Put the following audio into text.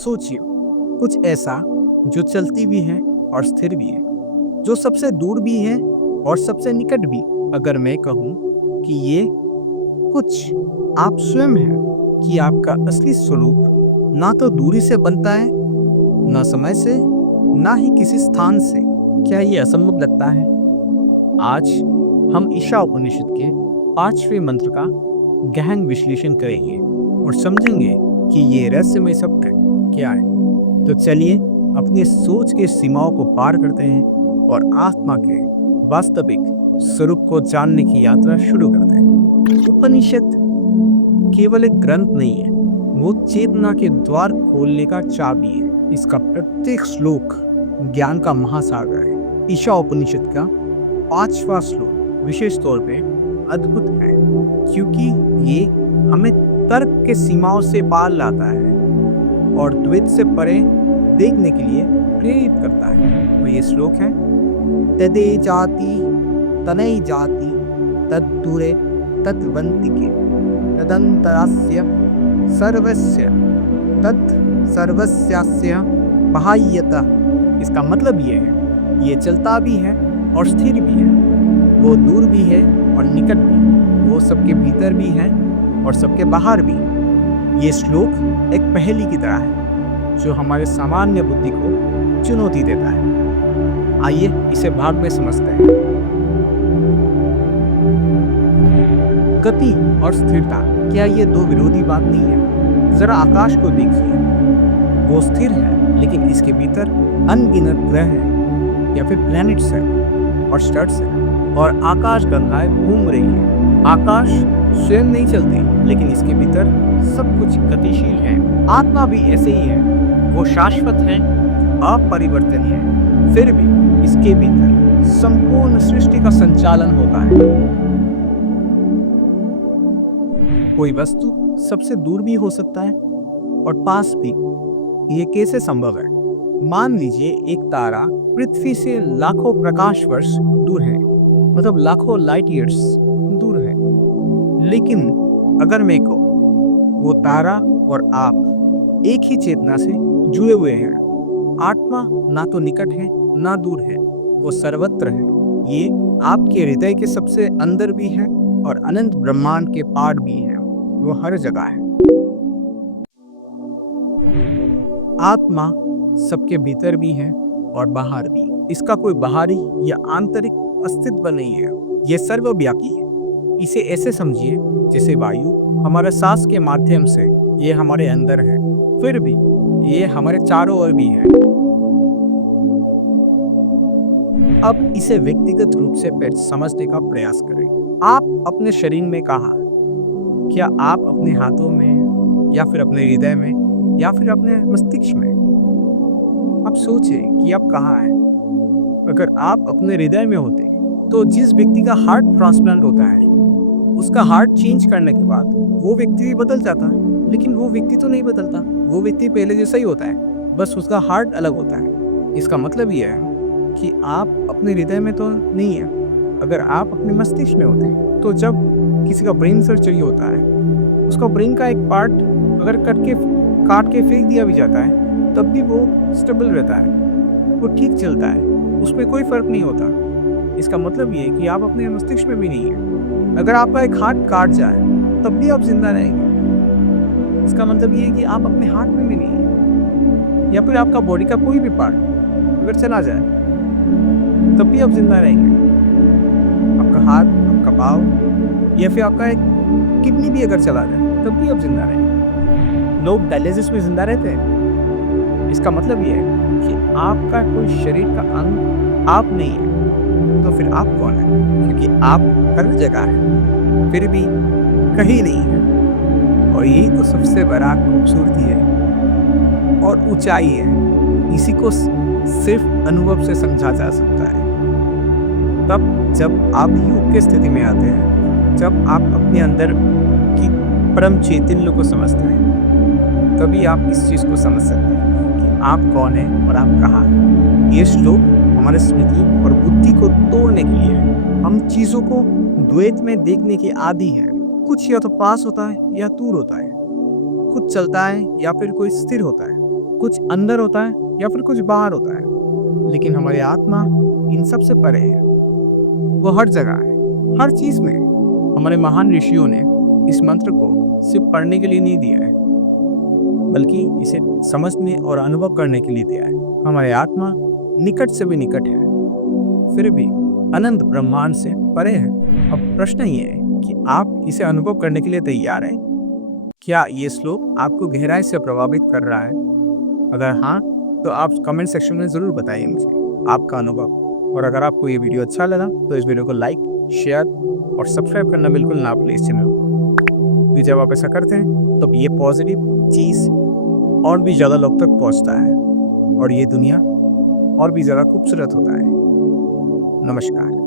सोचिए, कुछ ऐसा जो चलती भी है और स्थिर भी है, जो सबसे दूर भी है और सबसे निकट भी। अगर मैं कहूँ कि ये कुछ आप स्वयं हैं, कि आपका असली स्वरूप ना तो दूरी से बनता है, ना समय से, ना ही किसी स्थान से, क्या ये असंभव लगता है? आज हम ईशा उपनिषद के 5वें मंत्र का गहन विश्लेषण करेंगे और समझेंगे कि ये रहस्यमय शब्द क्या है। तो चलिए अपनी सोच के सीमाओं को पार करते हैं और आत्मा के वास्तविक स्वरूप को जानने की यात्रा शुरू करते हैं। उपनिषद केवल एक ग्रंथ नहीं है, वो चेतना के द्वार खोलने का चाबी है। इसका प्रत्येक श्लोक ज्ञान का महासागर है। ईशा उपनिषद का 5वां श्लोक विशेष तौर पे अद्भुत है, क्योंकि ये हमें तर्क के सीमाओं से पार लाता है और द्वैत से परे देखने के लिए प्रेरित करता है। तो ये श्लोक है, तदे जाति तनय जाति तद्दूरे तद्वंतिके तदंतरस्य सर्वस्य तत् सर्वस्यास्य बाह्यतः। इसका मतलब ये है, ये चलता भी है और स्थिर भी है, वो दूर भी है और निकट भी, वो सबके भीतर भी है और सबके बाहर भी। ये श्लोक एक पहेली की तरह है जो हमारे सामान्य बुद्धि को चुनौती देता है। आइए इसे भाग में समझते हैं। गति और स्थिरता, क्या ये दो विरोधी बात नहीं है? जरा आकाश को देखिए, वो स्थिर है लेकिन इसके भीतर अनगिनत ग्रह हैं या फिर प्लैनेट्स हैं और स्टार्स हैं, और आकाश गंगाएं घूम रही है। आकाश स्वयं नहीं चलती, लेकिन इसके भीतर सब कुछ गतिशील है। आत्मा भी ऐसे ही है, वो शाश्वत है, अपरिवर्तनीय है, फिर भी इसके भीतर संपूर्ण सृष्टि का संचालन होता है। कोई वस्तु सबसे दूर भी हो सकता है और पास भी। ये कैसे संभव है? मान लीजिए एक तारा पृथ्वी से लाखों प्रकाश वर्ष दूर है, मतलब लाखों लाइट ईयर्स दूर है, लेकिन अगर मैं कहूं वो तारा और आप एक ही चेतना से जुड़े हुए हैं। आत्मा ना तो निकट है ना दूर है, वो सर्वत्र है। ये आपके हृदय के सबसे अंदर भी है और अनंत ब्रह्मांड के पार भी है, वो हर जगह है। आत्मा सबके भीतर भी है और बाहर भी। इसका कोई बाहरी या आंतरिक अस्तित्व नहीं है, ये सर्वव्यापी है। इसे ऐसे समझिए जैसे वायु हमारे सांस के माध्यम से ये हमारे अंदर है, फिर भी ये हमारे चारों ओर भी है। अब इसे व्यक्तिगत रूप से समझने का प्रयास करें। आप अपने शरीर में कहाँ? क्या आप अपने हाथों में, या फिर अपने हृदय में, या फिर अपने मस्तिष्क में? आप सोचें कि आप कहाँ हैं। अगर आप अपने हृदय में होते तो जिस व्यक्ति का हार्ट ट्रांसप्लांट होता है, उसका हार्ट चेंज करने के बाद वो व्यक्ति भी बदल जाता है, लेकिन वो व्यक्ति तो नहीं बदलता, वो व्यक्ति पहले जैसा ही होता है, बस उसका हार्ट अलग होता है। इसका मतलब ये है कि आप अपने हृदय में तो नहीं है। अगर आप अपने मस्तिष्क में होते हैं, तो जब किसी का ब्रेन सर्जरी होता है, उसका ब्रेन का एक पार्ट अगर काट के फेंक दिया भी जाता है, तब भी वो स्टेबल रहता है, वो ठीक चलता है, उसमें कोई फर्क नहीं होता। इसका मतलब ये है कि आप अपने मस्तिष्क में भी नहीं है। अगर आपका एक हार्ट काट जाए तब भी आप जिंदा रहेंगे। इसका मतलब ये है कि आप अपने हार्ट में भी नहीं है, या फिर आपका बॉडी का कोई भी पार्ट अगर चला जाए तब भी आप जिंदा रहेंगे। आपका हाथ, आपका पाँव, या फिर आपका एक किडनी भी अगर चला जाए तब भी आप जिंदा रहेंगे। लोग डायलिसिस में जिंदा रहते हैं। इसका मतलब ये है कि आपका कोई शरीर का अंग आप नहीं है, तो फिर आप कौन है? क्योंकि आप हर जगह है, फिर भी कहीं नहीं है। और यही तो सबसे बड़ा खूबसूरती है और ऊंचाई है। इसी को सिर्फ अनुभव से समझा जा सकता है। तब जब आप योग की स्थिति में आते हैं, जब आप अपने अंदर की परम चैतन्य को समझते हैं, तभी आप इस चीज को समझ सकते हैं कि आप कौन हैं और आप कहाँ हैं। ये श्लोक हमारे स्मृति और बुद्धि को तोड़ने के लिए है। हम चीजों को द्वैत में देखने के आदी हैं। कुछ या तो पास होता है या दूर होता है। खुद चलता है या फिर कोई स्थिर होता है, कुछ अंदर होता है या फिर कुछ बाहर होता है, लेकिन हमारी आत्मा इन सब से परे है। वो हर जगह है, हर चीज में है। हमारे महान ऋषियों ने इस मंत्र को सिर्फ पढ़ने के लिए नहीं दिया है, बल्कि इसे समझने और अनुभव करने के लिए दिया है। हमारी आत्मा निकट से भी निकट है, फिर भी अनंत ब्रह्मांड से परे है। अब प्रश्न ये है कि आप इसे अनुभव करने के लिए तैयार हैं? क्या ये श्लोक आपको गहराई से प्रभावित कर रहा है? अगर हाँ, तो आप कमेंट सेक्शन में ज़रूर बताइए मुझे आपका अनुभव। और अगर आपको ये वीडियो अच्छा लगा तो इस वीडियो को लाइक, शेयर और सब्सक्राइब करना बिल्कुल ना भूलें इस चैनल को। कि जब आप ऐसा करते हैं तब ये पॉजिटिव चीज़ और भी ज़्यादा लोग तक पहुंचता है और ये दुनिया और भी ज़्यादा खूबसूरत होता है। नमस्कार।